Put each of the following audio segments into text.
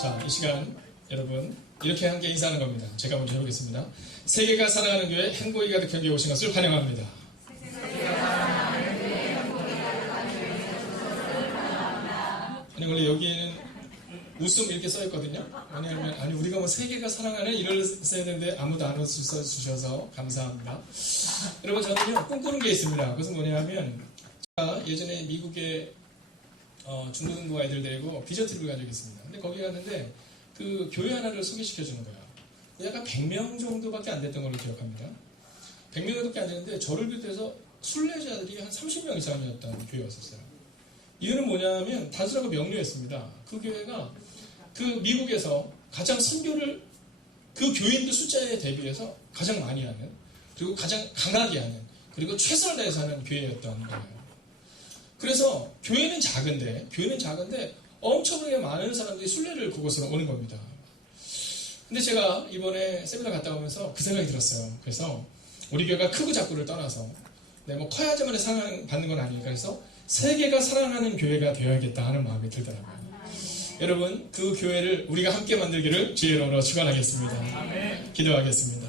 자, 이 시간 여러분 이렇게 함께 인사하는 겁니다. 제가 먼저 해보겠습니다. 세계가 사랑하는 교회 행복이 가득한 교회 오신 것을 환영합니다. 아니 원래 여기에는 웃음 이렇게 써있거든요. 왜냐하면 아니 우리가 뭐 세계가 사랑하는 이걸 써야 되는데 아무도 안 웃어주셔서 감사합니다. 여러분 저는요 꿈꾸는 게 있습니다. 그것은 뭐냐면 제가 예전에 미국에 중고등부 아이들 데리고 비전트립을 간 적이 있습니다. 근데 거기 갔는데 그 교회 하나를 소개시켜 주는 거예요. 약간 100명 정도밖에 안 됐던 걸로 기억합니다. 100명 정도밖에 안 됐는데 저를 비롯해서 순례자들이 한 30명 이상이었던 교회였었어요. 이유는 뭐냐면 단순하고 명료했습니다. 그 교회가 그 미국에서 가장 선교를 그 교인들 숫자에 대비해서 가장 많이 하는, 그리고 가장 강하게 하는, 그리고 최선을 다해서 하는 교회였던 거예요. 그래서 교회는 작은데 엄청나게 많은 사람들이 순례를 그곳으로 오는 겁니다. 근데 제가 이번에 세미나 갔다 오면서 그 생각이 들었어요. 그래서 우리 교회가 크고 작고를 떠나서 뭐 커야지만 사랑받는 건 아니니까 그래서 세계가 사랑하는 교회가 되어야겠다 하는 마음이 들더라고요. 여러분 그 교회를 우리가 함께 만들기를 주의 이름으로 축원하겠습니다. 기도하겠습니다.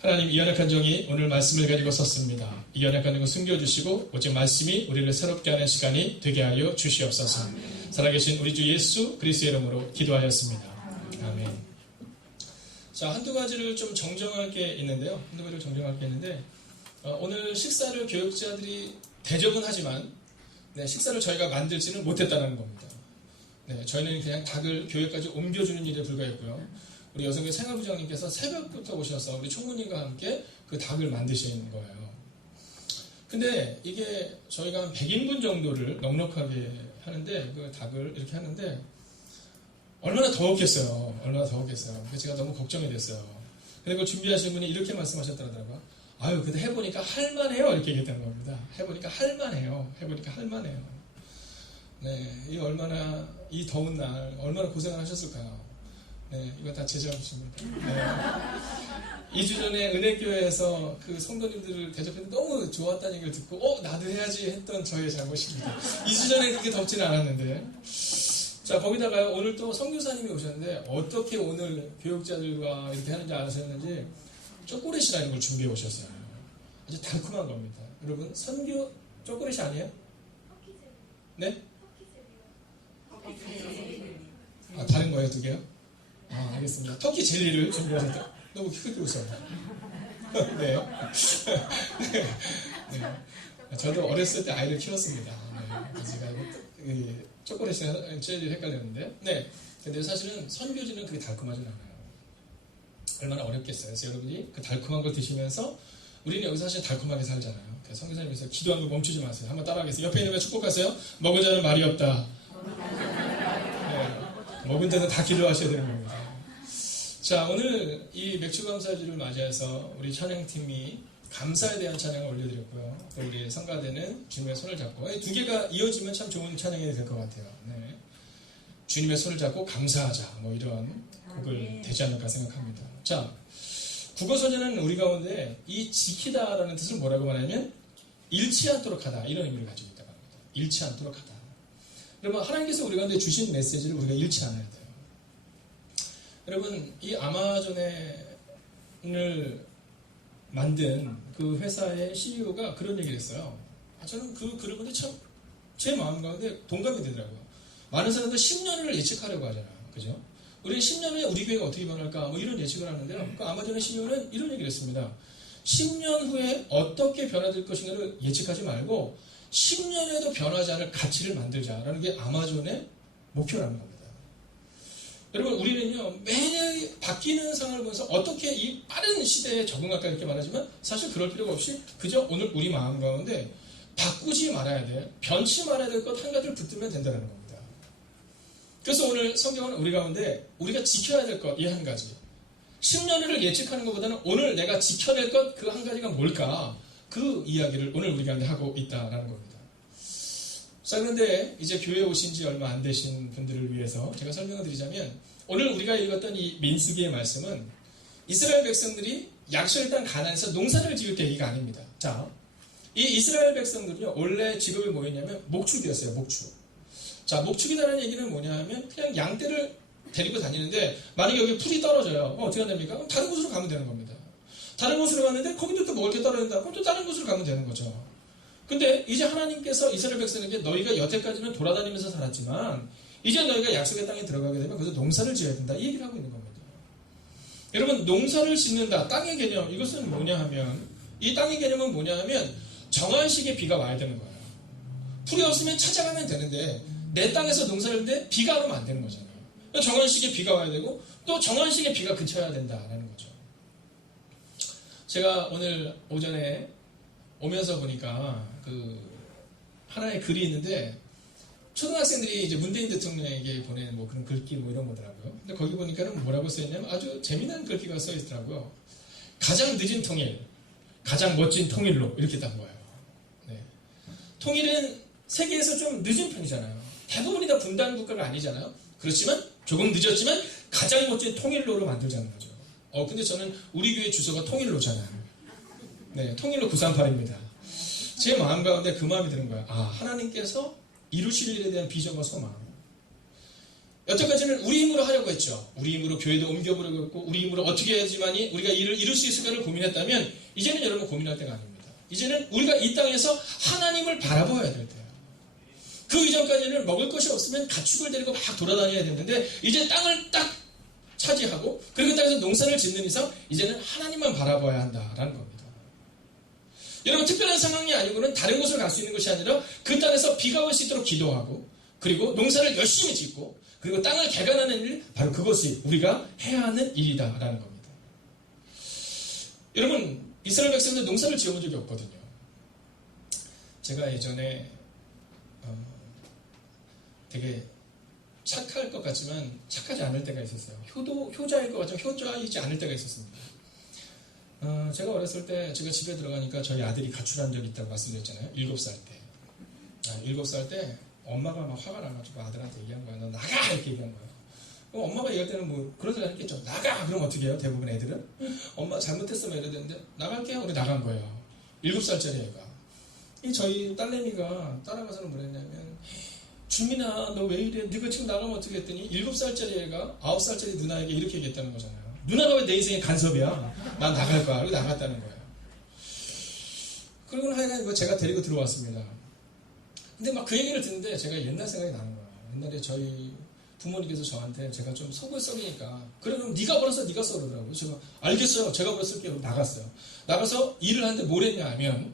하나님 이 연약한 종이 오늘 말씀을 가지고 섰습니다. 이 연약한 종을 숨겨주시고 오직 말씀이 우리를 새롭게 하는 시간이 되게 하여 주시옵소서. 살아계신 우리 주 예수 그리스도의 이름으로 기도하였습니다. 아멘. 자, 한두 가지를 좀 정정할 게 있는데요. 오늘 식사를 교육자들이 대접은 하지만 식사를 저희가 만들지는 못했다는 겁니다. 저희는 그냥 닭을 교회까지 옮겨주는 일에 불과했고요. 우리 여성교회 생활부장님께서 새벽부터 오셔서 우리 총무님과 함께 그 닭을 만드신 거예요. 근데 이게 저희가 한 100인분 정도를 넉넉하게 하는데 그 닭을 이렇게 하는데 얼마나 더웠겠어요. 그래서 제가 너무 걱정이 됐어요. 그리고 준비하신 분이 이렇게 말씀하셨더라고요. 아유, 근데 해보니까 할만해요. 이렇게 얘기했다는 겁니다. 해보니까 할만해요. 네, 이 얼마나, 이 더운 날, 얼마나 고생을 하셨을까요? 네, 이거 다 제 잘못입니다. 네. 2주 전에 은혜교회에서 그 성도님들을 대접했는데 너무 좋았다는 얘기를 듣고, 나도 해야지 했던 저의 잘못입니다. 2주 전에 그렇게 덥지는 않았는데. 자, 거기다가요, 오늘 또 선교사님이 오셨는데, 어떻게 오늘 교육자들과 이렇게 하는지 아셨는지, 초콜릿이라는 걸 준비해 오셨어요. 아주 달콤한 겁니다. 여러분, 선교 초콜릿이 아니에요? 네? 아, 다른 거예요, 두 개요? 아, 알겠습니다. 터키 젤리를 준비하셨다. 너무 크게 웃어요. 네. 네. 저도 어렸을 때 아이를 키웠습니다. 네. 제가 초콜릿이나 젤리를 헷갈렸는데. 네. 근데 사실은 선교지는 그게 달콤하진 않아요. 얼마나 어렵겠어요. 그래서 여러분이 그 달콤한 걸 드시면서 우리는 여기서 사실 달콤하게 살잖아요. 그래서 선교사님께서 기도하는 거 멈추지 마세요. 한번 따라하겠습니다. 옆에 있는 분 축복하세요. 먹은 자는 말이 없다. 네. 먹은 자는 다 기도하셔야 되는 겁니다. 자, 오늘 이 맥주감사주를 맞이해서 우리 찬양팀이 감사에 대한 찬양을 올려드렸고요. 또 우리 성가대는 주님의 손을 잡고 두 개가 이어지면 참 좋은 찬양이 될 것 같아요. 네. 주님의 손을 잡고 감사하자 뭐 이런 곡을 되지 않을까 생각합니다. 자, 국어선전은 우리 가운데 이 지키다라는 뜻을 뭐라고 말하냐면 잃지 않도록 하다 이런 의미를 가지고 있다고 합니다. 잃지 않도록 하다. 여러분 하나님께서 우리 가운데 주신 메시지를 우리가 잃지 않아야 돼요. 여러분 이 아마존을 만든 그 회사의 CEO가 그런 얘기를 했어요. 저는 그 글을 보는데 참 제 마음 가운데 동감이 되더라고요. 많은 사람들 10년을 예측하려고 하잖아요. 그죠? 우리 10년 후에 우리 교회가 어떻게 변할까? 뭐 이런 예측을 하는데요. 그 아마존의 CEO는 이런 얘기를 했습니다. 10년 후에 어떻게 변화될 것인가를 예측하지 말고 10년에도 변하지 않을 가치를 만들자라는 게 아마존의 목표라는 겁니다. 여러분 우리는요 매년 바뀌는 상황을 보면서 어떻게 이 빠른 시대에 적응할까 이렇게 말하지만 사실 그럴 필요가 없이 그저 오늘 우리 마음 가운데 바꾸지 말아야 돼. 변치 말아야 될 것 한 가지를 붙들면 된다는 겁니다. 그래서 오늘 성경은 우리 가운데 우리가 지켜야 될 것 이 한 가지 10년 후를 예측하는 것보다는 오늘 내가 지켜낼 것 그 한 가지가 뭘까 그 이야기를 오늘 우리 가운데 하고 있다는 겁니다. 자, 그런데 이제 교회에 오신 지 얼마 안 되신 분들을 위해서 제가 설명을 드리자면 오늘 우리가 읽었던 이 민수기의 말씀은 이스라엘 백성들이 약속의 땅 가나안에서 농사를 지을 때 얘기가 아닙니다. 자, 이 이스라엘 백성들은요 원래 직업이 뭐였냐면 목축이었어요. 목축. 자, 목축이라는 얘기는 뭐냐 하면 그냥 양떼를 데리고 다니는데 만약에 여기 풀이 떨어져요. 어떻게 됩니까? 그럼 다른 곳으로 가면 되는 겁니다. 다른 곳으로 갔는데 거기도 또 먹을 게 떨어진다. 그럼 또 다른 곳으로 가면 되는 거죠. 근데 이제 하나님께서 이스라엘 백성에게 너희가 여태까지는 돌아다니면서 살았지만 이제 너희가 약속의 땅에 들어가게 되면 그래서 농사를 지어야 된다. 이 얘기를 하고 있는 겁니다. 여러분, 농사를 짓는다. 땅의 개념, 이것은 뭐냐 하면, 이 땅의 개념은 뭐냐 하면 정한 시기에 비가 와야 되는 거예요. 풀이 없으면 찾아가면 되는데 내 땅에서 농사를 하는데 비가 안 오면 안 되는 거잖아요. 정한 시기에 비가 와야 되고 또 정한 시기에 비가 그쳐야 된다라는 거죠. 제가 오늘 오전에 오면서 보니까 하나의 글이 있는데 초등학생들이 이제 문재인 대통령에게 보낸 뭐 그런 글귀 뭐 이런 거더라고요. 근데 거기 보니까는 뭐라고 써있냐면 아주 재미난 글귀가 써있더라고요. 가장 늦은 통일, 가장 멋진 통일로 이렇게 딱 거예요. 네. 통일은 세계에서 좀 늦은 편이잖아요. 대부분이 다 분단 국가가 아니잖아요. 그렇지만 조금 늦었지만 가장 멋진 통일로로 만들자는 거죠. 근데 저는 우리 교회 주소가 통일로잖아요. 네, 통일로 938입니다. 제 마음 가운데 그 마음이 드는 거예요. 하나님께서 이루실 일에 대한 비전과 소망. 여태까지는 우리 힘으로 하려고 했죠. 우리 힘으로 교회도 옮겨보려고 했고 우리 힘으로 어떻게 해야지만이 우리가 일을 이룰 수 있을까를 고민했다면 이제는 여러분 고민할 때가 아닙니다. 이제는 우리가 이 땅에서 하나님을 바라보아야 될 때예요. 그 이전까지는 먹을 것이 없으면 가축을 데리고 막 돌아다녀야 됐는데 이제 땅을 딱 차지하고 그리고 땅에서 농사를 짓는 이상 이제는 하나님만 바라봐야 한다라는 겁니다. 여러분, 특별한 상황이 아니고는 다른 곳을 갈 수 있는 것이 아니라 그 땅에서 비가 올 수 있도록 기도하고 그리고 농사를 열심히 짓고 그리고 땅을 개간하는 일, 바로 그것이 우리가 해야 하는 일이다라는 겁니다. 여러분, 이스라엘 백성들 농사를 지어본 적이 없거든요. 제가 예전에 되게 착할 것 같지만 착하지 않을 때가 있었어요. 효자일 것 같지만 효자이지 않을 때가 있었습니다. 제가 어렸을 때 제가 집에 들어가니까 저희 아들이 가출한 적이 있다고 말씀드렸잖아요. 7살 때. 7살 때 엄마가 막 화가 나가지고 아들한테 얘기한 거예요. 너 나가! 이렇게 얘기한 거예요. 그럼 엄마가 얘기할 때는 뭐 그런 소리 했겠죠. 나가! 그럼 어떻게 해요? 대부분 애들은? 엄마 잘못했어 막 이러는데 나갈게요. 우리 나간 거예요. 7살짜리 애가. 저희 딸내미가 따라가서는 뭐랬냐면 준민아 너 왜 이래? 네가 지금 나가면 어떻게 했더니 7살짜리 애가 9살짜리 누나에게 이렇게 얘기했다는 거잖아요. 누나가 왜 내 인생의 간섭이야? 난 나갈 거야. 그리고 나갔다는 거예요. 그리고는 하여간 제가 데리고 들어왔습니다. 근데 막 그 얘기를 듣는데 제가 옛날 생각이 나는 거예요. 옛날에 저희 부모님께서 저한테 제가 좀 속을 썩이니까 그래 그럼 네가 벌어서 네가 써 그러더라고요. 제가 알겠어요. 제가 벌었을게요. 나갔어요. 나가서 일을 하는데 뭘 했냐 하면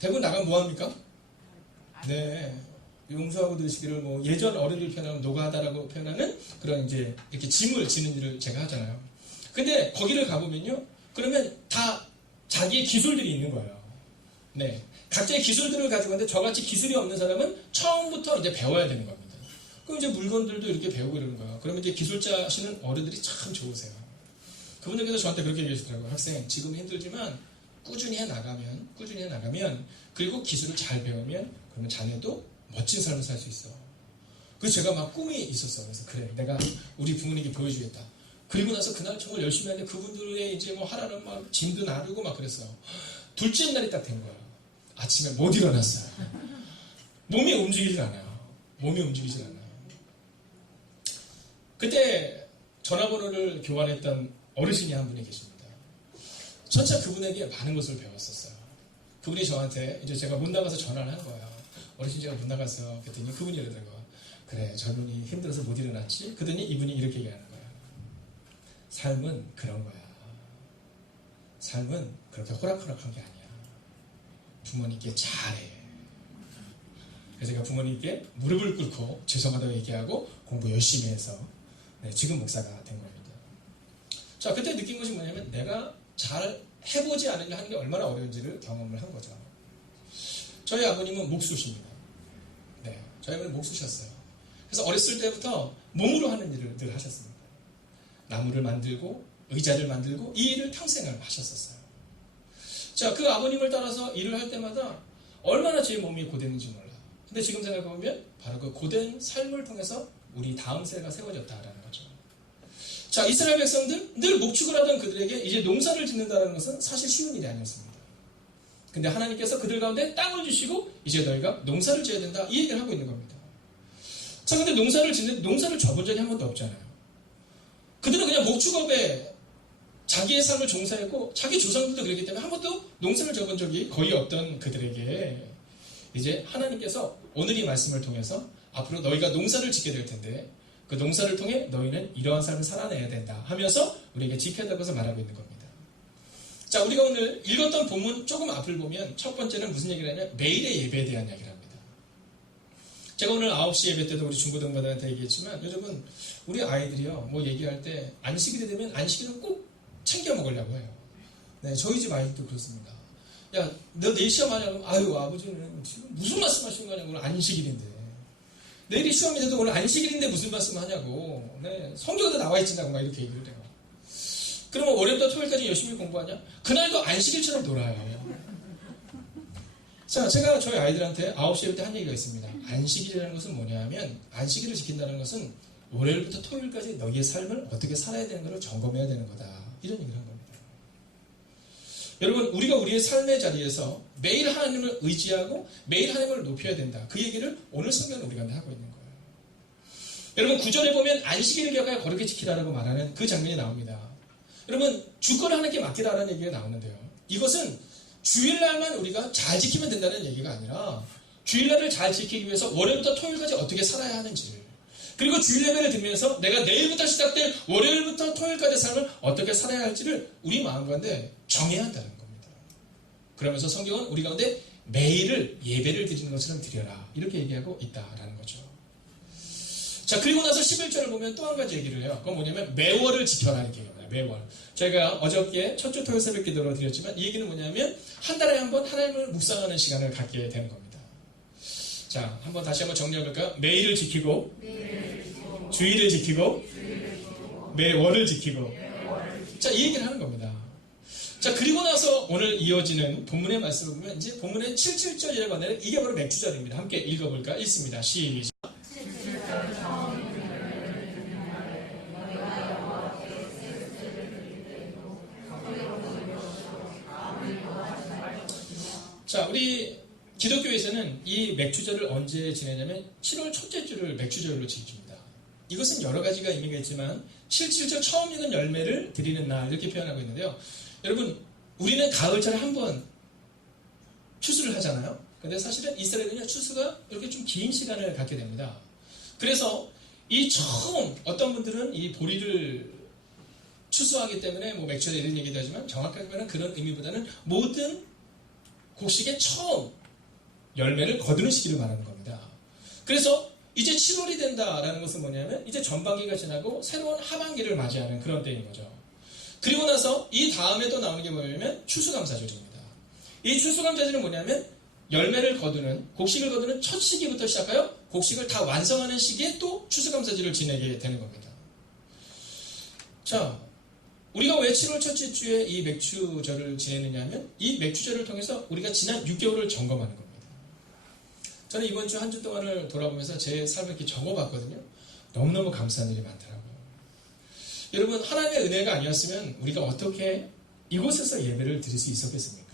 대부분 나가면 뭐합니까? 네. 용서하고 들으시기를 뭐 예전 어른들 표현하면 노가다라고 표현하는 그런 이제 이렇게 짐을 지는 일을 제가 하잖아요. 근데 거기를 가보면요. 그러면 다 자기의 기술들이 있는 거예요. 네. 각자의 기술들을 가지고 있는데 저같이 기술이 없는 사람은 처음부터 이제 배워야 되는 겁니다. 그럼 이제 물건들도 이렇게 배우고 이러는 거예요. 그러면 이제 기술자 하시는 어른들이 참 좋으세요. 그분들께서 저한테 그렇게 얘기하시더라고요. 학생, 지금 힘들지만 꾸준히 해 나가면 그리고 기술을 잘 배우면 그러면 자네도 멋진 삶을 살 수 있어. 그래서 제가 막 꿈이 있었어. 그래서 그래, 내가 우리 부모님께 보여주겠다. 그리고 나서 그날 정말 열심히 하는데 그분들의 이제 뭐 하라는 막 짐도 나르고 막 그랬어요. 둘째 날이 딱 된 거예요. 아침에 못 일어났어요. 몸이 움직이질 않아요. 그때 전화번호를 교환했던 어르신이 한 분이 계십니다. 전차 그분에게 많은 것을 배웠었어요. 그분이 저한테 이제 제가 못 나가서 전화를 한 거예요. 어르신 제가 못 나갔어. 그랬더니 그분이 이러더라고요. 그래, 저분이 힘들어서 못 일어났지? 그러더니 이분이 이렇게 얘기하는 거예요. 삶은 그런 거야. 삶은 그렇게 호락호락한 게 아니야. 부모님께 잘해. 그래서 제가 부모님께 무릎을 꿇고 죄송하다고 얘기하고 공부 열심히 해서 지금 목사가 된 겁니다. 자, 그때 느낀 것이 뭐냐면 내가 잘 해보지 않으려 하는 게 얼마나 어려운지를 경험을 한 거죠. 저희 아버님은 목수십니다. 네, 저희 아버님은 목수셨어요. 그래서 어렸을 때부터 몸으로 하는 일을 늘 하셨습니다. 나무를 만들고 의자를 만들고 이 일을 평생을 하셨었어요. 자, 그 아버님을 따라서 일을 할 때마다 얼마나 제 몸이 고됐는지 몰라요. 근데 지금 생각해보면 바로 그 고된 삶을 통해서 우리 다음 세대가 세워졌다라는 거죠. 자, 이스라엘 백성들 늘 목축을 하던 그들에게 이제 농사를 짓는다는 것은 사실 쉬운 일이 아니었습니다. 근데 하나님께서 그들 가운데 땅을 주시고 이제 너희가 농사를 지어야 된다 이 얘기를 하고 있는 겁니다. 자, 근데 농사를 짓는데 농사를 져본 적이 한 번도 없잖아요. 그들은 그냥 목축업에 자기의 삶을 종사했고 자기 조상들도 그랬기 때문에 한 번도 농사를 져본 적이 거의 없던 그들에게 이제 하나님께서 오늘 이 말씀을 통해서 앞으로 너희가 농사를 짓게 될 텐데 그 농사를 통해 너희는 이러한 삶을 살아내야 된다 하면서 우리에게 지켜야 될 것을 말하고 있는 겁니다. 자, 우리가 오늘 읽었던 본문 조금 앞을 보면 첫 번째는 무슨 얘기를 하냐면 매일의 예배에 대한 이야기를 합니다. 제가 오늘 9시 예배 때도 우리 중고등부들한테 얘기했지만 요즘은 우리 아이들이요 뭐 얘기할 때 안식일이 되면 안식일은 꼭 챙겨 먹으려고 해요. 네, 저희 집 아이도 그렇습니다. 야, 너 내일 시험 하냐고. 아유, 아버지는 지금 무슨 말씀 하시는 거냐고. 오늘 안식일인데. 내일이 시험인데도 오늘 안식일인데 무슨 말씀 하냐고. 네, 성경에도 나와 있진다고 막 이렇게 얘기를 해요. 그러면 월요일부터 토요일까지 열심히 공부하냐? 그날도 안식일처럼 놀아요. 자, 제가 저희 아이들한테 9시 예배 때 한 얘기가 있습니다. 안식일이라는 것은 뭐냐 하면 안식일을 지킨다는 것은 월요일부터 토요일까지 너희의 삶을 어떻게 살아야 되는 것을 점검해야 되는 거다. 이런 얘기를 한 겁니다. 여러분, 우리가 우리의 삶의 자리에서 매일 하나님을 의지하고 매일 하나님을 높여야 된다. 그 얘기를 오늘 성경은 우리가 하고 있는 거예요. 여러분, 9절에 보면 안식일을 기억하여 거룩히 지키라라고 말하는 그 장면이 나옵니다. 여러분, 주권을 하나님께 맡기라라는 얘기가 나오는데요. 이것은 주일날만 우리가 잘 지키면 된다는 얘기가 아니라 주일날을 잘 지키기 위해서 월요일부터 토요일까지 어떻게 살아야 하는지, 그리고 주일 예배를 드리면서 내가 내일부터 시작될 월요일부터 토요일까지의 삶을 어떻게 살아야 할지를 우리 마음 가운데 정해야 한다는 겁니다. 그러면서 성경은 우리 가운데 매일을 예배를 드리는 것처럼 드려라 이렇게 얘기하고 있다라는 거죠. 자, 그리고 나서 11절을 보면 또 한 가지 얘기를 해요. 그건 뭐냐면 매월을 지켜라 이렇게 얘기합니다. 매월. 저희가 어저께 첫 주 토요일 새벽 기도로 드렸지만 이 얘기는 뭐냐면 한 달에 한 번 하나님을 묵상하는 시간을 갖게 되는 겁니다. 자, 한번 다시 한번 정리해볼까요? 매일을 지키고, 주일을 지키고, 매월을 지키고. 자, 이 얘기를 하는 겁니다. 자, 그리고 나서 오늘 이어지는 본문의 말씀을 보면 이제 본문의 77절이라고 하는 이게 바로 맥주절입니다. 함께 읽어볼까? 읽습니다. 시작. 자, 우리 기독교에서는 이 맥주절을 언제 지내냐면 7월 첫째 주를 맥주절로 지킵니다. 이것은 여러 가지가 의미가 있지만 77절 처음 익은 열매를 드리는 날 이렇게 표현하고 있는데요. 여러분, 우리는 가을철에 한 번 추수를 하잖아요. 근데 사실은 이스라엘은요, 추수가 이렇게 좀 긴 시간을 갖게 됩니다. 그래서 이 처음 어떤 분들은 이 보리를 추수하기 때문에 뭐 맥주에 이런 얘기도 하지만 정확하게 말하면 그런 의미보다는 모든 곡식의 처음 열매를 거두는 시기를 말하는 겁니다. 그래서 이제 7월이 된다라는 것은 뭐냐면 이제 전반기가 지나고 새로운 하반기를 맞이하는 그런 때인 거죠. 그리고 나서 이 다음에 또 나오는 게 뭐냐면 추수감사절입니다. 이 추수감사절은 뭐냐면 열매를 거두는, 곡식을 거두는 첫 시기부터 시작하여 곡식을 다 완성하는 시기에 또 추수감사절을 지내게 되는 겁니다. 자, 우리가 왜 7월 첫째 주에 이 맥주절을 지내느냐 하면 이 맥주절을 통해서 우리가 지난 6개월을 점검하는 겁니다. 저는 이번 주 한 주 동안을 돌아보면서 제 삶을 이렇게 적어봤거든요. 너무너무 감사한 일이 많더라고요. 여러분, 하나님의 은혜가 아니었으면 우리가 어떻게 이곳에서 예배를 드릴 수 있었겠습니까?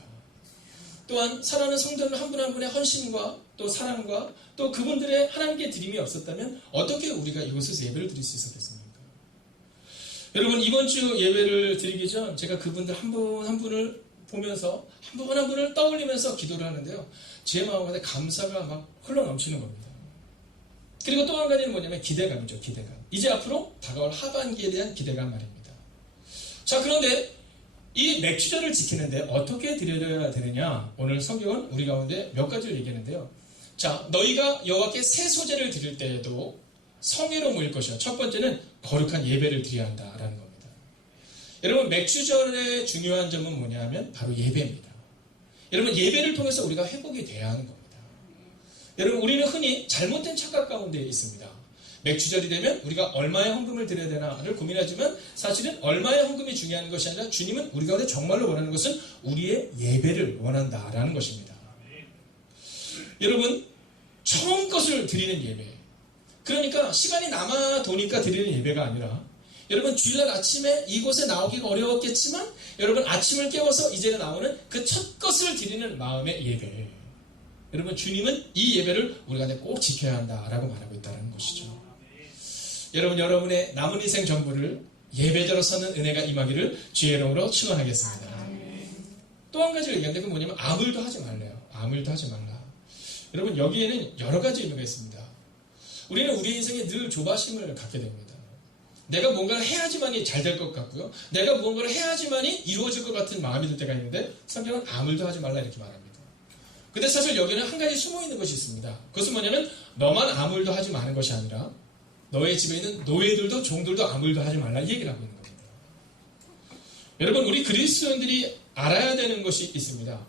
또한 사랑하는 성도들 한 분 한 분의 헌신과 또 사랑과 또 그분들의 하나님께 드림이 없었다면 어떻게 우리가 이곳에서 예배를 드릴 수 있었겠습니까? 여러분, 이번 주 예배를 드리기 전 제가 그분들 한 분 한 분을 보면서 한 분 한 분을 떠올리면서 기도를 하는데요. 제 마음에 감사가 막 흘러넘치는 겁니다. 그리고 또 한 가지는 뭐냐면 기대감이죠. 기대감. 이제 앞으로 다가올 하반기에 대한 기대감 말입니다. 자, 그런데 이 맥주절을 지키는데 어떻게 드려야 되느냐? 오늘 성경은 우리 가운데 몇 가지를 얘기하는데요. 자, 너희가 여호와께 새 소제를 드릴 때에도 성회로 모일 것이요. 첫 번째는 거룩한 예배를 드려야 한다라는 겁니다. 여러분, 맥주절의 중요한 점은 뭐냐 하면 바로 예배입니다. 여러분, 예배를 통해서 우리가 회복이 돼야 하는 겁니다. 여러분, 우리는 흔히 잘못된 착각 가운데 있습니다. 맥주절이 되면 우리가 얼마의 헌금을 드려야 되나를 고민하지만 사실은 얼마의 헌금이 중요한 것이 아니라 주님은 우리 가운데 정말로 원하는 것은 우리의 예배를 원한다라는 것입니다. 여러분, 처음 것을 드리는 예배. 그러니까 시간이 남아 도니까 드리는 예배가 아니라 여러분, 주일날 아침에 이곳에 나오기가 어려웠겠지만 여러분, 아침을 깨워서 이제는 나오는 그 첫 것을 드리는 마음의 예배. 여러분, 주님은 이 예배를 우리가 꼭 지켜야 한다라고 말하고 있다는 것이죠. 여러분, 여러분의 남은 인생 전부를 예배자로 서는 은혜가 임하기를 주의 이름으로 축원하겠습니다. 또 한 가지 얘기하는데 그 뭐냐면 아무 일도 하지 말래요. 아무 일도 하지 말라. 여러분, 여기에는 여러 가지 의미가 있습니다. 우리는 우리 인생에 늘 조바심을 갖게 됩니다. 내가 뭔가를 해야지만이 잘 될 것 같고요. 내가 무언가를 해야지만이 이루어질 것 같은 마음이 들 때가 있는데 성경은 아무 일도 하지 말라 이렇게 말합니다. 근데 사실 여기는 한 가지 숨어있는 것이 있습니다. 그것은 뭐냐면 너만 아무 일도 하지 마는 것이 아니라 너의 집에 있는 노예들도 종들도 아무 일도 하지 말라 이 얘기를 하고 있는 겁니다. 여러분, 우리 그리스도인들이 알아야 되는 것이 있습니다.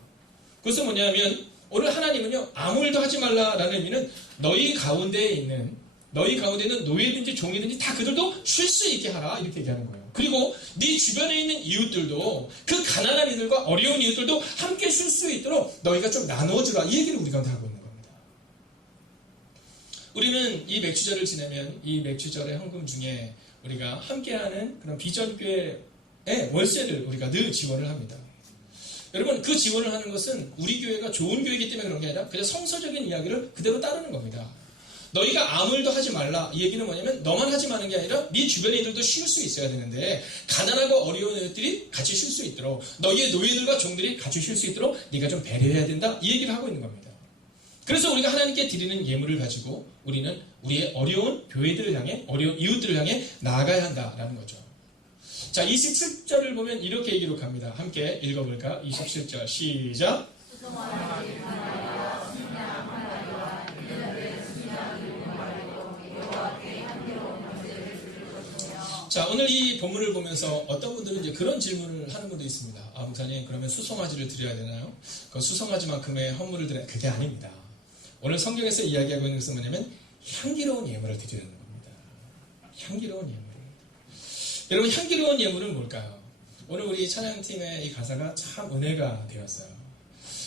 그것은 뭐냐면 오늘 하나님은요, 아무 일도 하지 말라라는 의미는 너희 가운데에 있는 노예든지 종이든지 다 그들도 쉴 수 있게 하라 이렇게 얘기하는 거예요. 그리고 네 주변에 있는 이웃들도 그 가난한 이들과 어려운 이웃들도 함께 쉴 수 있도록 너희가 좀 나누어주라 이 얘기를 우리가 하고 있는 겁니다. 우리는 이 맥주절을 지내면 이 맥주절의 헌금 중에 우리가 함께하는 그런 비전교회의 월세를 우리가 늘 지원을 합니다. 여러분, 그 지원을 하는 것은 우리 교회가 좋은 교회이기 때문에 그런 게 아니라 그냥 성서적인 이야기를 그대로 따르는 겁니다. 너희가 아무 일도 하지 말라. 이 얘기는 뭐냐면 너만 하지 마는 게 아니라 네 주변의 이들도 쉴 수 있어야 되는데 가난하고 어려운 애들이 같이 쉴 수 있도록 너희의 노예들과 종들이 같이 쉴 수 있도록 네가 좀 배려해야 된다. 이 얘기를 하고 있는 겁니다. 그래서 우리가 하나님께 드리는 예물을 가지고 우리는 우리의 어려운 교회들을 향해 어려운 이웃들을 향해 나아가야 한다라는 거죠. 자, 27절을 보면 이렇게 기록합니다. 함께 읽어볼까? 27절 시작. 자, 오늘 이 본문을 보면서 어떤 분들은 이제 그런 질문을 하는 분도 있습니다. 아, 목사님, 그러면 수송아지를 드려야 되나요? 그 수송아지만큼의 헌물을 드려야 그게 아닙니다. 오늘 성경에서 이야기하고 있는 것은 뭐냐면 향기로운 예물을 드리는 겁니다. 향기로운 예물. 여러분, 향기로운 예물은 뭘까요? 오늘 우리 찬양팀의 이 가사가 참 은혜가 되었어요.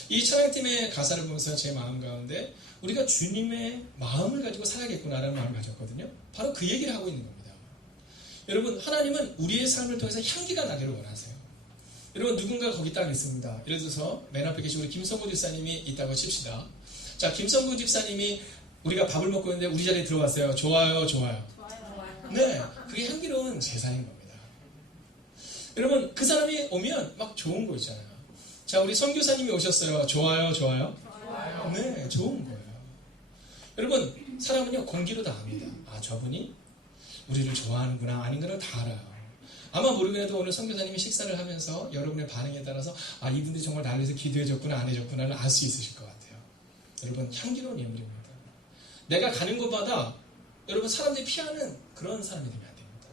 이 찬양팀의 가사를 보면서 제 마음 가운데 우리가 주님의 마음을 가지고 살아야겠구나라는 마음을 가졌거든요. 바로 그 얘기를 하고 있는 겁니다. 여러분, 하나님은 우리의 삶을 통해서 향기가 나기를 원하세요. 여러분, 누군가 거기 딱 있습니다. 예를 들어서 맨 앞에 계신 우리 김성구 집사님이 있다고 칩시다. 자, 김성구 집사님이 우리가 밥을 먹고 있는데 우리 자리에 들어왔어요. 좋아요, 좋아요. 네, 그게 향기로운 제사인 겁니다. 여러분, 그 사람이 오면 막 좋은 거 있잖아요. 자, 우리 선교사님이 오셨어요. 좋아요, 좋아요. 네, 좋은 거예요. 여러분, 사람은요 공기로 다 압니다. 아, 저분이 우리를 좋아하는구나 아닌가를 다 알아요. 아마 모르긴 해도 오늘 선교사님이 식사를 하면서 여러분의 반응에 따라서 아, 이분들이 정말 나를 위해서 기도해줬구나 안 해줬구나를 알 수 있으실 것 같아요. 여러분, 향기로운 예물입니다. 내가 가는 곳마다 여러분 사람들이 피하는 그런 사람이 되면 안 됩니다.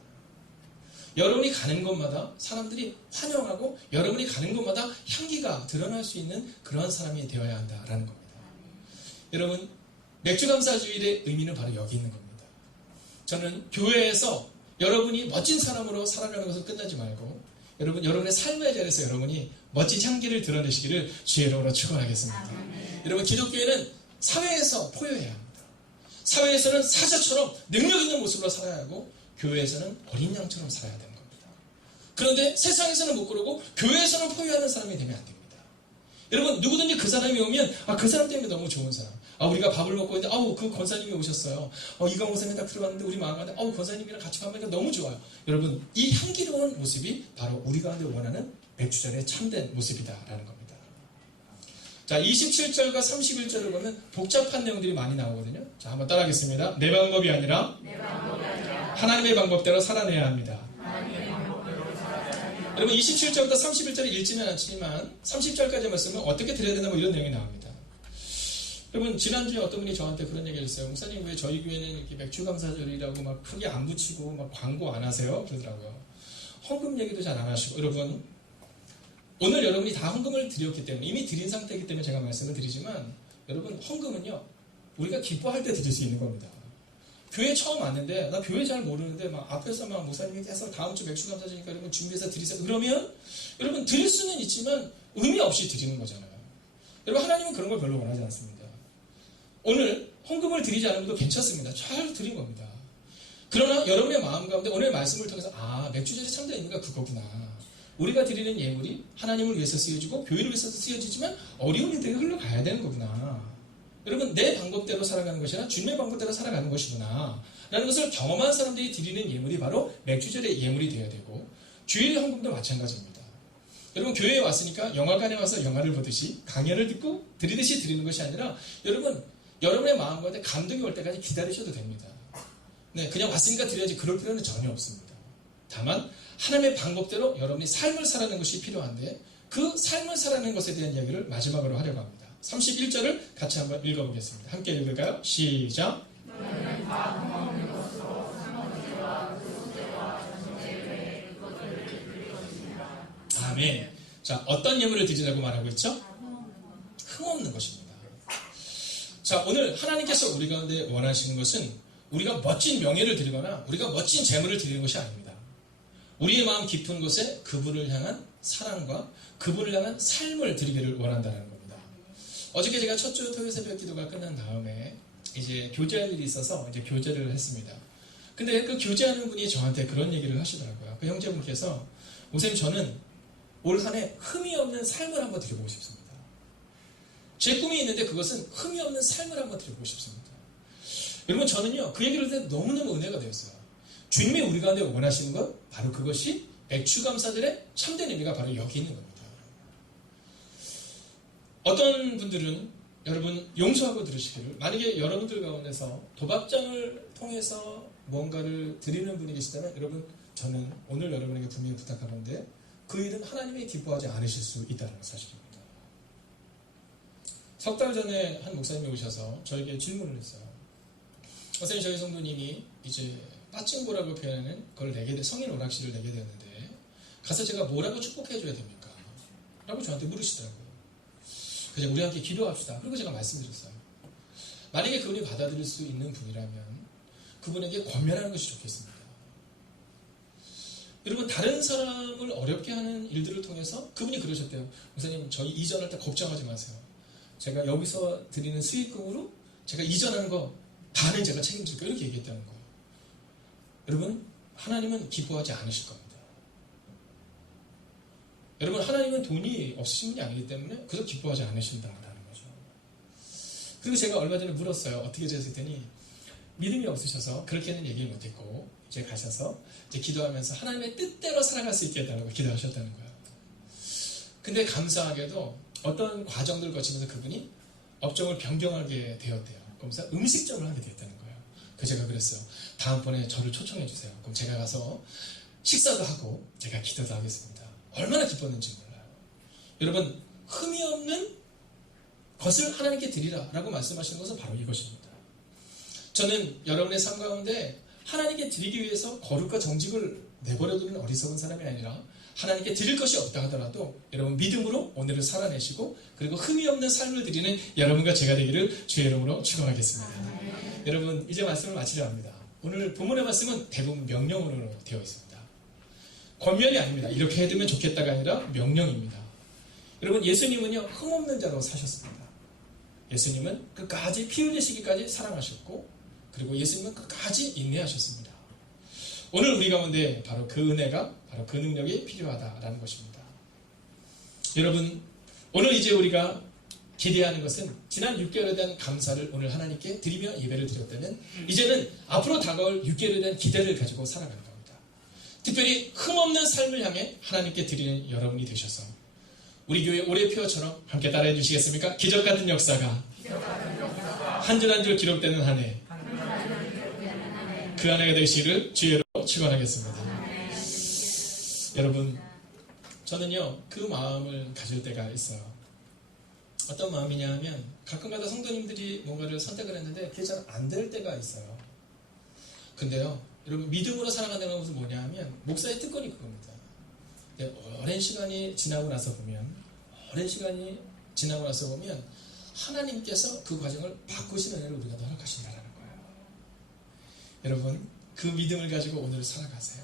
여러분이 가는 곳마다 사람들이 환영하고 여러분이 가는 곳마다 향기가 드러날 수 있는 그런 사람이 되어야 한다라는 겁니다. 여러분, 맥주감사주일의 의미는 바로 여기 있는 겁니다. 저는 교회에서 여러분이 멋진 사람으로 살아가는 것을 끝나지 말고 여러분, 여러분의 삶의 자리에서 여러분이 멋진 향기를 드러내시기를 주의 이름으로 축원하겠습니다. 여러분, 기독교회는 사회에서 포효해야 합니다. 사회에서는 사자처럼 능력 있는 모습으로 살아야 하고 교회에서는 어린 양처럼 살아야 되는 겁니다. 그런데 세상에서는 못 그러고 교회에서는 포효하는 사람이 되면 안 됩니다. 여러분, 누구든지 그 사람이 오면 아, 그 사람 때문에 너무 좋은 사람. 아, 우리가 밥을 먹고 있는데 아우, 그 권사님이 오셨어요. 이강 목사님 딱 들어갔는데 우리 마음 가운데 아우, 권사님이랑 같이 밥 먹으니까 너무 좋아요. 여러분, 이 향기로운 모습이 바로 우리 가운데 원하는 맥주절의 참된 모습이다라는 겁니다. 자, 27절과 31절을 보면 복잡한 내용들이 많이 나오거든요. 자, 한번 따라하겠습니다. 내 방법이 아니라 하나님의 방법대로 살아내야 합니다. 여러분, 27절부터 31절을 읽지는 않지만 30절까지 말씀은 어떻게 드려야 되나 뭐 이런 내용이 나옵니다. 여러분, 지난주에 어떤 분이 저한테 그런 얘기를 했어요. 목사님, 왜 저희 교회는 이렇게 맥주감사절이라고 막 크게 안 붙이고 막 광고 안 하세요? 그러더라고요. 헌금 얘기도 잘 안 하시고. 여러분, 오늘 여러분이 다 헌금을 드렸기 때문에 이미 드린 상태이기 때문에 제가 말씀을 드리지만 여러분, 헌금은요 우리가 기뻐할 때 드릴 수 있는 겁니다. 교회 처음 왔는데 나 교회 잘 모르는데 막 앞에서 막 목사님이 계속 다음 주 맥주감사절이니까 여러분 준비해서 드리세요. 그러면 여러분 드릴 수는 있지만 의미 없이 드리는 거잖아요. 여러분, 하나님은 그런 걸 별로 원하지 않습니다. 오늘 헌금을 드리지 않으면 괜찮습니다. 잘 드린 겁니다. 그러나 여러분의 마음 가운데 오늘 말씀을 통해서 아, 맥주절이 참된 의미가 그거구나. 우리가 드리는 예물이 하나님을 위해서 쓰여지고 교회를 위해서 쓰여지지만 어려운 이들에게 흘러가야 되는 거구나. 여러분 내 방법대로 살아가는 것이 아니라 주님의 방법대로 살아가는 것이구나 라는 것을 경험한 사람들이 드리는 예물이 바로 맥주절의 예물이 되어야 되고 주일 헌금도 마찬가지입니다. 여러분 교회에 왔으니까 영화관에 와서 영화를 보듯이 강연을 듣고 드리듯이 드리는 것이 아니라 여러분 여러분의 마음 가운데 감동이 올 때까지 기다리셔도 됩니다. 네, 그냥 왔으니까 드려야지 그럴 필요는 전혀 없습니다. 다만 하나님의 방법대로 여러분이 삶을 살아가는 것이 필요한데 그 삶을 살아가는 것에 대한 이야기를 마지막으로 하려고 합니다. 31절을 같이 한번 읽어보겠습니다. 함께 읽을까요? 시작. 아멘. 자, 어떤 예물을 드리라고 말하고 있죠? 흠없는 것입니다. 자, 오늘 하나님께서 우리 가운데 원하시는 것은 우리가 멋진 명예를 드리거나 우리가 멋진 재물을 드리는 것이 아닙니다. 우리의 마음 깊은 곳에 그분을 향한 사랑과 그분을 향한 삶을 드리기를 원한다는 겁니다. 어저께 제가 첫 주 토요 새벽 기도가 끝난 다음에 이제 교제할 일이 있어서 이제 교제를 했습니다. 근데 그 교제하는 분이 저한테 그런 얘기를 하시더라고요. 그 형제분께서 목사님 저는 올 한 해 흠이 없는 삶을 한번 드려보고 싶습니다. 제 꿈이 있는데 그것은 흠이 없는 삶을 한번 드려보고 싶습니다. 여러분 저는요 그 얘기를 듣는데 너무너무 은혜가 되었어요. 주님이 우리 가운데 원하시는 것 바로 그것이 맥주감사들의 참된 의미가 바로 여기 있는 겁니다. 어떤 분들은 여러분 용서하고 들으시기를 만약에 여러분들 가운데서 도박장을 통해서 뭔가를 드리는 분이 계시다면 여러분 저는 오늘 여러분에게 분명히 부탁하는데 그 일은 하나님이 기뻐하지 않으실 수 있다는 사실입니다. 석 달 전에 한 목사님이 오셔서 저에게 질문을 했어요. 선생님 저희 성도님이 이제 빠찡보라고 표현하는 그걸 내게 돼 성인 오락실을 내게 되었는데 가서 제가 뭐라고 축복해줘야 됩니까? 라고 저한테 물으시더라고요. 그래서 우리 함께 기도합시다. 그리고 제가 말씀드렸어요. 만약에 그분이 받아들일 수 있는 분이라면 그분에게 권면하는 것이 좋겠습니다. 여러분 다른 사람을 어렵게 하는 일들을 통해서 그분이 그러셨대요. 목사님 저희 이전할 때 걱정하지 마세요. 제가 여기서 드리는 수익금으로 제가 이전하는 거 다는 제가 책임질 거예요. 이렇게 얘기했다는 거예요. 여러분 하나님은 기뻐하지 않으실 겁니다. 여러분 하나님은 돈이 없으신 분이 아니기 때문에 그래서 기뻐하지 않으신다는 거죠. 그리고 제가 얼마 전에 물었어요. 어떻게 했더니 믿음이 없으셔서 그렇게는 얘기를 못했고 이제 가셔서 이제 기도하면서 하나님의 뜻대로 살아갈 수 있게 해달라고 기도하셨다는 거예요. 근데 감사하게도 어떤 과정들을 거치면서 그분이 업종을 변경하게 되었대요. 그러면서 음식점을 하게 되었다는 거예요. 그래서 제가 그랬어요. 다음번에 저를 초청해 주세요. 그럼 제가 가서 식사도 하고 제가 기도도 하겠습니다. 얼마나 기뻤는지 몰라요. 여러분 흠이 없는 것을 하나님께 드리라 라고 말씀하시는 것은 바로 이것입니다. 저는 여러분의 삶 가운데 하나님께 드리기 위해서 거룩과 정직을 내버려두는 어리석은 사람이 아니라 하나님께 드릴 것이 없다 하더라도 여러분 믿음으로 오늘을 살아내시고 그리고 흠이 없는 삶을 드리는 여러분과 제가 되기를 주의 이름으로 축원하겠습니다. 여러분 이제 말씀을 마치려 합니다. 오늘 본문의 말씀은 대부분 명령으로 되어 있습니다. 권면이 아닙니다. 이렇게 해두면 좋겠다가 아니라 명령입니다. 여러분 예수님은요 흠없는 자로 사셨습니다. 예수님은 끝까지 피 흘리시기까지 사랑하셨고 그리고 예수님은 끝까지 인내하셨습니다. 오늘 우리 가운데 바로 그 은혜가 바로 그 능력이 필요하다라는 것입니다. 여러분 오늘 이제 우리가 기대하는 것은 지난 6개월에 대한 감사를 오늘 하나님께 드리며 예배를 드렸다면 이제는 앞으로 다가올 6개월에 대한 기대를 가지고 살아가는 겁니다. 특별히 흠없는 삶을 향해 하나님께 드리는 여러분이 되셔서 우리 교회 올해 표처럼 함께 따라해 주시겠습니까? 기적 같은 역사가 한 줄 한 줄 기록되는 한 해 그 한 해가 되시기를 주의로 축원하겠습니다. 여러분 저는요 그 마음을 가질 때가 있어요. 어떤 마음이냐 하면 가끔가다 성도님들이 뭔가를 선택을 했는데 그게 잘 안 될 때가 있어요. 근데요 여러분 믿음으로 살아간다는 것은 뭐냐 하면 목사의 특권이 그겁니다. 오랜 시간이 지나고 나서 보면 하나님께서 그 과정을 바꾸시는 은혜를 우리가 허락하신다는 거예요. 여러분 그 믿음을 가지고 오늘을 살아가세요.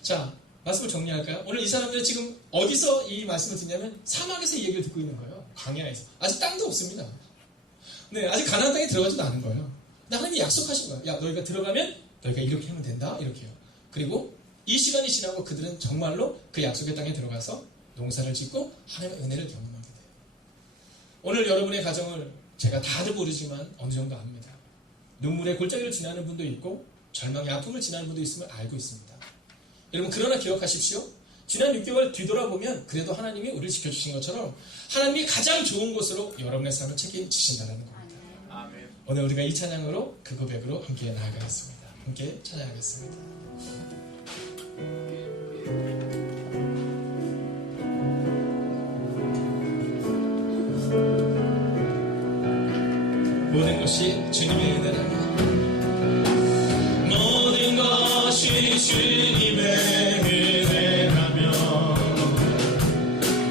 자 말씀을 정리할까요? 오늘 이 사람들은 지금 어디서 이 말씀을 듣냐면 사막에서 이 얘기를 듣고 있는 거예요. 광야에서. 아직 땅도 없습니다. 네, 아직 가나안 땅에 들어가지도 않은 거예요. 근데 하나님이 약속하신 거예요. 야 너희가 들어가면 너희가 이렇게 하면 된다. 이렇게요. 그리고 이 시간이 지나고 그들은 정말로 그 약속의 땅에 들어가서 농사를 짓고 하나님의 은혜를 경험하게 돼요. 오늘 여러분의 가정을 제가 다들 모르지만 어느 정도 압니다. 눈물의 골짜기를 지나는 분도 있고 절망의 아픔을 지나는 분도 있음을 알고 있습니다. 여러분 그러나 기억하십시오. 지난 6개월 뒤돌아보면 그래도 하나님이 우리를 지켜주신 것처럼 하나님이 가장 좋은 곳으로 여러분의 삶을 책임지신다는 겁니다. 아멘. 오늘 우리가 이 찬양으로 그 고백으로 함께 나아가겠습니다. 함께 찬양하겠습니다. 모든 것이 주님의 은혜라면 모든 것이 주님의 은혜라면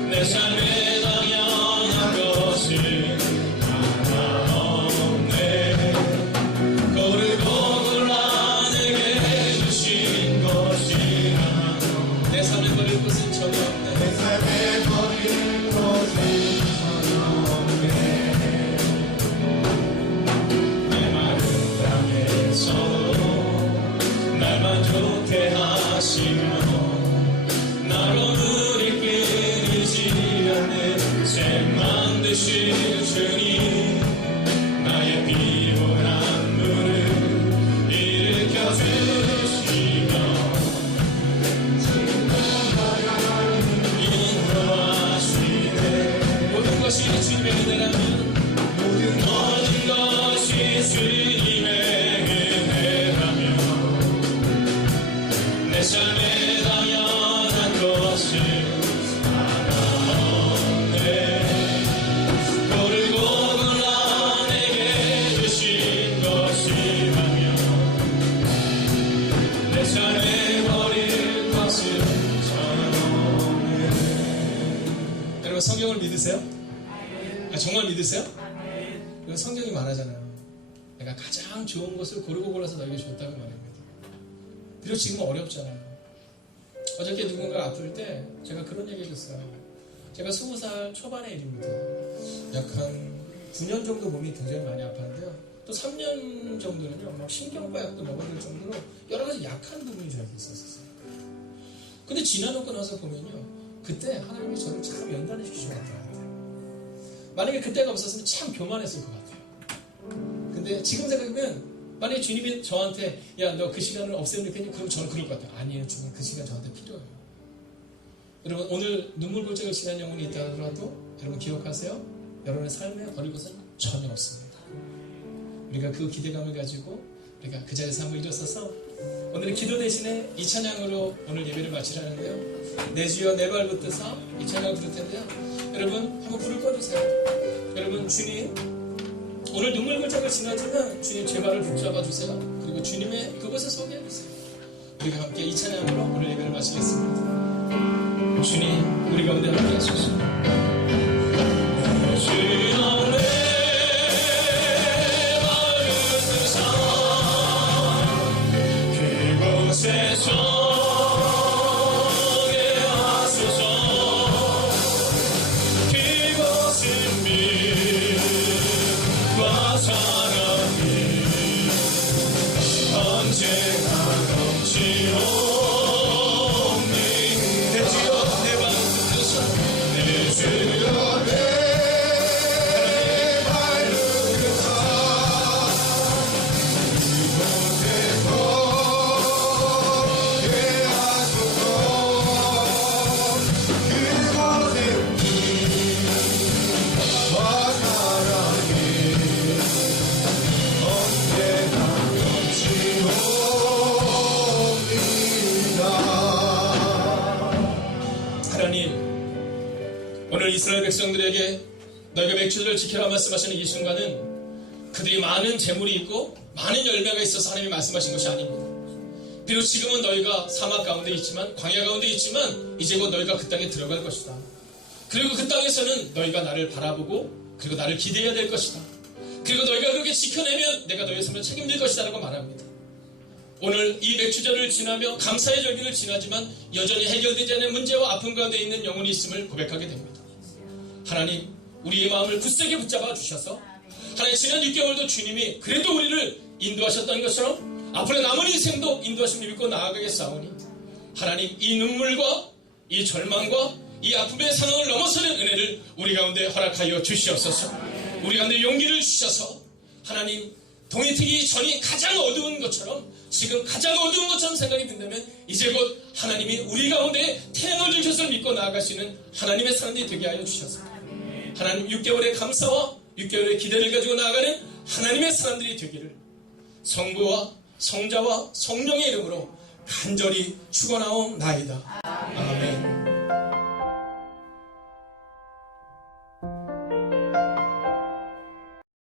내 삶에 당연한 것은 하나 없네. 고르고 골라 내게 주신 것이 하나. 내 삶에 버릴 것은 전혀 없네. 내 삶에 버릴 것이 전혀 없네. 내 마른 땅에서 날만 좋게 하시며 나로 눈이 끊이지 않는 샘만 되신 주님, 나의 피곤한 물을 일으켜 주시며 인도하시네. 모든 것이 주님의 은혜라면 모든 것이 주님의 은혜라면 내 삶에 당연한 것은 하나 없네. 고르고 골라 내게 주신 것이라면 내 삶에 버릴 것은 전혀 없네. 여러분 성경을 믿으세요? 정말 믿으세요? 성경이 말하잖아요. 내가 가장 좋은 것을 고르고 골라서 너에게 줬다고 말합니다. 비록 지금은 어렵잖아요. 어저께 누군가 아플 때 제가 그런 얘기 해줬어요. 제가 20살 초반의 일입니다. 약 한 9년 정도 몸이 굉장히 많이 아팠는데요. 또 3년 정도는요, 막 신경과 약도 먹어야 될 정도로 여러 가지 약한 부분이 저에게 있었어요. 근데 지나놓고 나서 보면요, 그때 하나님이 저를 참 연단시키신 것 같아요. 만약에 그때가 없었으면 참 교만했을 것 같아요. 근데 지금 생각하면 만약에 주님이 저한테 야 너 그 시간을 없애면 좋겠니? 그럼 저는 그럴 것 같아요. 아니에요 주님, 그 시간 저한테 필요해요. 여러분 오늘 눈물 골짜기를 지난 영혼이 있다 하더라도 여러분 기억하세요. 여러분의 삶에 버릴 것은 전혀 없습니다. 우리가 그 기대감을 가지고 우리가 그 자리에서 한번 일어서서 오늘의 기도 대신에 이 찬양으로 오늘 예배를 마치라는데요. 내 주여 내 발 붙드사 이 찬양을 부를 텐데요. 여러분 한번 불을 꺼주세요. 여러분 주님 오늘 눈물 골짜기를 지나지만 주님 제 발을 붙잡아 주세요. 그리고 주님의 그곳에 서게 해주세요. 우리가 함께 이 찬양으로 오늘 예배를 마치겠습니다. 주님 우리 가운데 함께 하소서. 주여 내 발을 붙드사 그곳에서 이스라엘 백성들에게 너희가 맥주들을 지켜라 말씀하시는 이 순간은 그들이 많은 재물이 있고 많은 열매가 있어서 하나님이 말씀하신 것이 아닙니다. 비록 지금은 너희가 사막 가운데 있지만 광야 가운데 있지만 이제 곧 너희가 그 땅에 들어갈 것이다. 그리고 그 땅에서는 너희가 나를 바라보고 그리고 나를 기대해야 될 것이다. 그리고 너희가 그렇게 지켜내면 내가 너희의 삶을 책임질 것이다 라고 말합니다. 오늘 이 맥주절을 지나며 감사의 절기를 지나지만 여전히 해결되지 않은 문제와 아픔 가운데 있는 영혼이 있음을 고백하게 됩니다. 하나님 우리의 마음을 굳세게 붙잡아 주셔서 하나님 지난 6개월도 주님이 그래도 우리를 인도하셨던 것처럼 앞으로 남은 인생도 인도하심을 믿고 나아가겠사오니 하나님 이 눈물과 이 절망과 이 아픔의 상황을 넘어서는 은혜를 우리 가운데 허락하여 주시옵소서. 우리 가운데 용기를 주셔서 하나님 동이 트기 전이 가장 어두운 것처럼 지금 가장 어두운 것처럼 생각이 든다면 이제 곧 하나님이 우리 가운데 태양을 주셔서 믿고 나아가시는 하나님의 사람들이 되게 하여 주셔서 하나님 6개월의 감사와 6개월의 기대를 가지고 나아가는 하나님의 사람들이 되기를 성부와 성자와 성령의 이름으로 간절히 축원하옵나이다. 아멘.